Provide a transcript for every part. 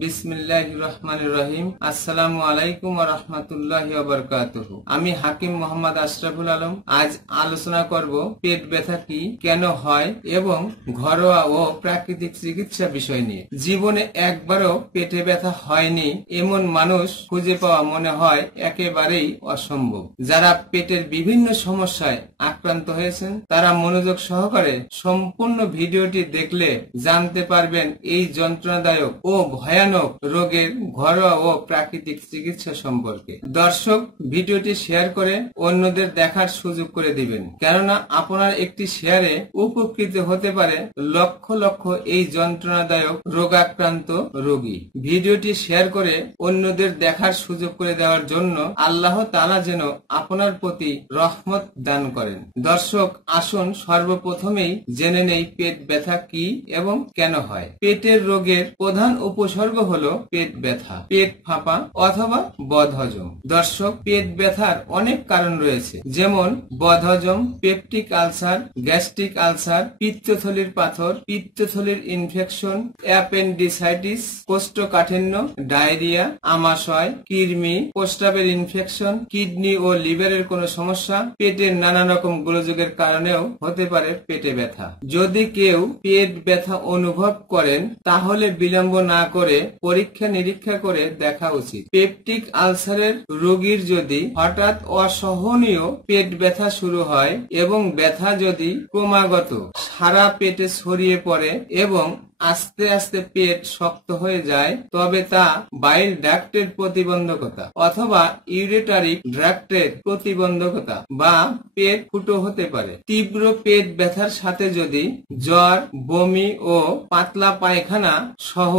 বিসমিল্লাহির রহমানির রহিম। আসসালামু আলাইকুম ওয়া রাহমাতুল্লাহি ওয়া বারাকাতুহু। আমি হাকিম মোহাম্মদ আশরাফুল আলম। আজ আলোচনা করব পেট ব্যথা কি, কেন হয় এবং ঘরোয়া ও প্রাকৃতিক চিকিৎসা বিষয় নিয়ে। জীবনে একবারও পেটে ব্যথা হয়নি এমন মানুষ খুঁজে পাওয়া মনে হয় একেবারেই অসম্ভব। যারা পেটের বিভিন্ন সমস্যায় আক্রান্ত হয়েছেন তারা মনোযোগ সহকারে সম্পূর্ণ ভিডিওটি দেখলে জানতে পারবেন এই যন্ত্রণাদায়ক ও ভয়ানক রোগের ঘরোয়া ও প্রাকৃতিক চিকিৎসা সম্পর্কে। দর্শক, ভিডিওটি শেয়ার করে অন্যদের দেখার সুযোগ করে দিবেন, কেননা আপনার একটি শেয়ারে উপকৃত হতে পারে লক্ষ লক্ষ এই যন্ত্রণাদায়ক রোগাক্রান্ত রোগী। ভিডিওটি শেয়ার করে অন্যদের দেখার সুযোগ করে দেওয়ার জন্য আল্লাহ তাআলা যেন আপনার প্রতি রহমত দান করেন। দর্শক, আসুন সর্বপ্রথমেই জেনে নেই পেট ব্যথা কি এবং কেন হয়। পেটের রোগের প্রধান উপসর্গ হলো পেট ব্যথা, পেট ফাঁপা অথবা বদহজম। দর্শক, পেট ব্যথার অনেক কারণ রয়েছে, যেমন বদহজম, পেপটিক আলসার, গ্যাস্ট্রিক আলসার, পিত্তথলির পাথর, পিত্তথলির ইনফেকশন, অ্যাপেন্ডিসাইটিস, কোষ্ঠকাঠিন্য, ডায়রিয়া, আমাশয়, কৃমি, প্রস্রাবের ইনফেকশন, কিডনি ও লিভারের কোনো সমস্যা, পেটের নানা রকম গোলযোগের কারণেও হতে পারে পেটে ব্যথা। যদি কেউ পেট ব্যথা অনুভব করেন তাহলে বিলম্ব না করে পরীক্ষা নিরীক্ষা করে দেখা উচিত। পেপটিক আলসারের রোগীর যদি হঠাৎ অসহনীয় পেট ব্যথা শুরু হয় এবং ব্যথা যদি ক্রমাগত সারা পেটে ছড়িয়ে পড়ে এবং আস্তে আস্তে পেট শক্ত হয়ে যায়, তবে তা বাইল ডাক্টের প্রতিবন্ধকতা অথবা ইউরেটারি ড্রাক্টের প্রতিবন্ধকতা বা পেট ফুটো হতে পারে। তীব্র পেট ব্যথার সাথে যদি জ্বর, বমি ও পাতলা পায়খানা সহ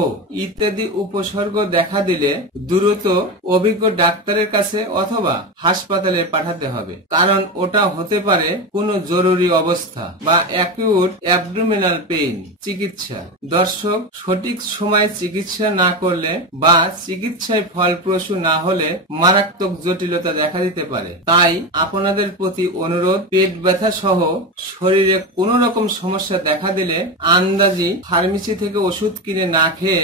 ইত্যাদি উপসর্গ দেখা দিলে দ্রুত অভিজ্ঞ ডাক্তারের কাছে অথবা হাসপাতালে পাঠাতে হবে, কারণ ওটা হতে পারে কোনো জরুরি অবস্থা বা অ্যাকিউট অ্যাবডোমিনাল পেইন। চিকিৎসা। দর্শক, সঠিক সময়ে চিকিৎসা না করলে বা চিকিৎসায় ফলপ্রসূ না হলে মারাত্মক জটিলতা দেখা দিতে পারে। তাই আপনাদের প্রতি অনুরোধ, পেট ব্যথা সহ শরীরে কোন রকম সমস্যা দেখা দিলে আন্দাজি ফার্মেসি থেকে ওষুধ কিনে না খেয়ে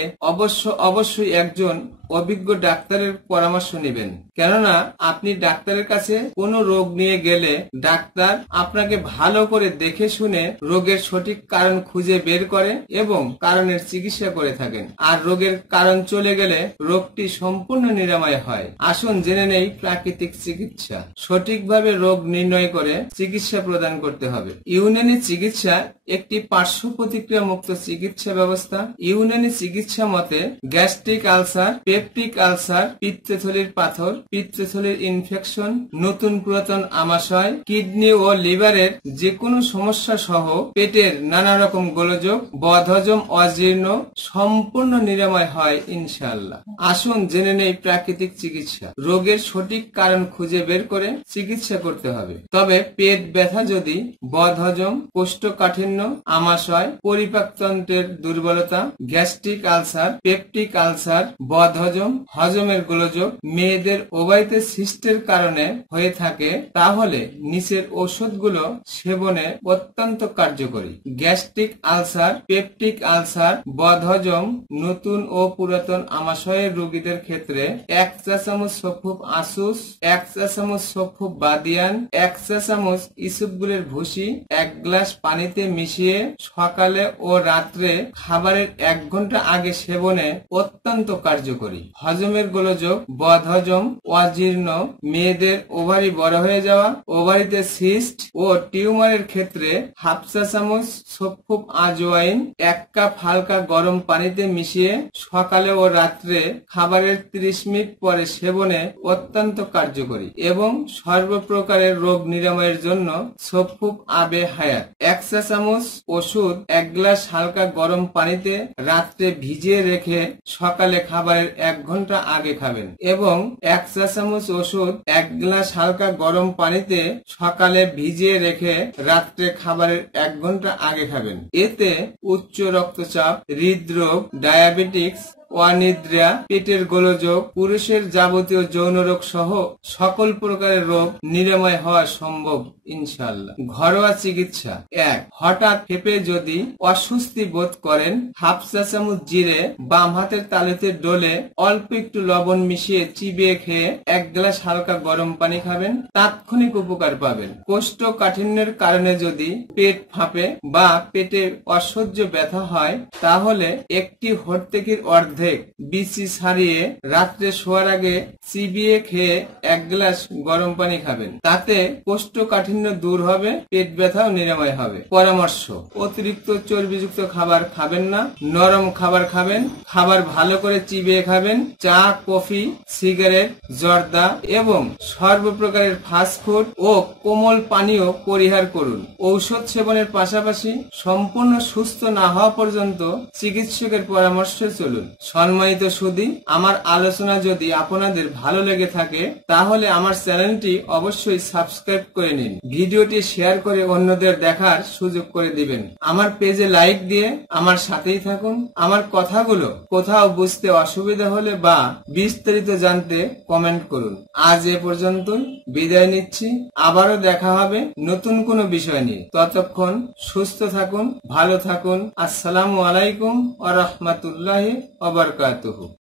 অবশ্যই একজন অভিজ্ঞ ডাক্তারের পরামর্শ নেবেন, কেননা আপনি ডাক্তারের কাছে কোনো রোগ নিয়ে গেলে ডাক্তার আপনাকে ভালো করে দেখে শুনে রোগের সঠিক কারণ খুঁজে বের করে এবং কারণের চিকিৎসা করে থাকেন। আর রোগের কারণ চলে গেলে রোগটি সম্পূর্ণ নিরাময় হয়। আসুন জেনে নেই প্রাকৃতিক চিকিৎসা। সঠিকভাবে রোগ নির্ণয় করে চিকিৎসা প্রদান করতে হবে। ইউনানি চিকিৎসা একটি পার্শ্ব প্রতিক্রিয়া মুক্ত চিকিৎসা ব্যবস্থা। ইউনানি চিকিৎসা মতে গ্যাস্ট্রিক আলসার, পেপটিক আলসার, পিত্তথলির পাথর, পিত্তথলির ইনফেকশন, নতুন পুরাতন আমাশয়, কিডনি ও লিভারের যে কোনো সমস্যা সহ পেটের নানা রকম গোলযোগ, বদহজম, অজীর্ণ সম্পূর্ণ নিরাময় হয় ইনশাআল্লাহ। আসুন জেনে নেই প্রাকৃতিক চিকিৎসা। রোগের সঠিক কারণ খুঁজে বের করে চিকিৎসা করতে হবে। তবে পেট ব্যথা যদি বদহজম, কোষ্ঠকাঠিন্য, আমাশয়, পরিপাকতন্ত্রের দুর্বলতা, গ্যাস্ট্রিক আলসার, পেপটিক আলসার, বদহজম, হজমের গোলযোগ, মেয়েদের ওভারিতে সিস্টের কারণে হয়ে থাকে, তাহলে নিচের ঔষধগুলো সেবনে অত্যন্ত কার্যকরী। গ্যাস্ট্রিক আলসার, পেপটিক আলসার, বদহজম, নতুন ও পুরাতন আমাশয়ের রোগীদের ক্ষেত্রে 1 চা চামচ সফুব আসুস, 1 চা চামচ সফুব বাদিয়ান, 1 চা চামচ ইসবগুলের ভুসি 1 গ্লাস পানিতে মিশিয়ে সকালে ও রাত্রে খাবারের 1 ঘন্টা আগে সেবনে অত্যন্ত কার্যকরী। হজমের গোলযোগ, বদহজম, অজীর্ণ, মেয়েদের ওভারি বড় হয়ে যাওয়া, ওভারিতে সিস্ট ও টিউমারের ক্ষেত্রে 1/2 চা চামচ সফুব আজওয়াইন 1 কাপ হালকা গরম পানিতে মিশিয়ে সকালে ও রাত্রে খাবারের 30 মিনিট পরে সেবনে অত্যন্ত কার্যকরী। এবং সর্বপ্রকারের রোগ নিরাময়ের জন্য সফুব আবে হায়াত 1 চা চামচ ওষুধ 1 গ্লাস হালকা গরম পানিতে রাত্রে ভিজিয়ে রেখে সকালে খাবারের 1 ঘন্টা আগে খাবেন। এবং 1 চা চামচ ওষুধ 1 গ্লাস হালকা গরম পানিতে সকালে ভিজিয়ে রেখে রাত্রে খাবারের 1 ঘন্টা আগে খাবেন। এতে উচ্চ রক্তচাপ, হৃদরোগ, ডায়াবেটিক্স অনিদ্রা, পেটের গোলযোগ, পুরুষের যাবতীয় যৌন রোগ সহ সকল প্রকারের রোগ নিরাময় হওয়া সম্ভব ইনশাআল্লাহ। ঘরোয়া চিকিৎসা। 1. হঠাৎ ফেপে যদি অস্বস্তি বোধ করেন, হাফ চা চামচ জিরে বাম হাতের তালুতে ডলে অল্প একটু লবণ মিশিয়ে চিবিয়ে খেয়ে 1 গ্লাস হালকা গরম পানি খাবেন, তাৎক্ষণিক উপকার পাবেন। কোষ্ঠকাঠিন্যের কারণে যদি পেট ফাঁপে বা পেটে অসহ্য ব্যথা হয়, তাহলে একটি হরতেকির অর্ধেক বিচি ছাড়িয়ে রাত্রে শোয়ার আগে চিবিয়ে খেয়ে 1 গ্লাস গরম পানি খাবেন, তাতে কোষ্ঠকাঠিন্য দূর হবে, পেট ব্যথাও নিরাময় হবে। পরামর্শ: অতিরিক্ত চর্বিযুক্ত খাবার খাবেন না, নরম খাবার খাবেন, খাবার ভালো করে চিবিয়ে খাবেন, চা, কফি, সিগারেট, জর্দা এবং সর্বপ্রকারের ফাস্টফুড ও কোমল পানীয় পরিহার করুন। ঔষধ সেবনের পাশাপাশি সম্পূর্ণ সুস্থ না হওয়া পর্যন্ত চিকিৎসকের পরামর্শে চলুন। সম্মানিত সুধী, আমার আলোচনা যদি আপনাদের ভালো লেগে থাকে তাহলে আমার চ্যানেলটি অবশ্যই সাবস্ক্রাইব করে নিন, ভিডিওটি শেয়ার করে অন্যদের দেখার সুযোগ করে দিবেন। আমার পেজে লাইক দিয়ে আমার সাথেই থাকুন। আমার কথাগুলো কোথাও বুঝতে অসুবিধা হলে বা বিস্তারিত জানতে কমেন্ট করুন। আজ এ পর্যন্তই, বিদায় নিচ্ছি। আবারও দেখা হবে নতুন কোনো বিষয় নিয়ে। ততক্ষণ সুস্থ থাকুন, ভালো থাকুন। আসসালামু আলাইকুম ওয়া রাহমাতুল্লাহি ওয়া বারাকাতুহু।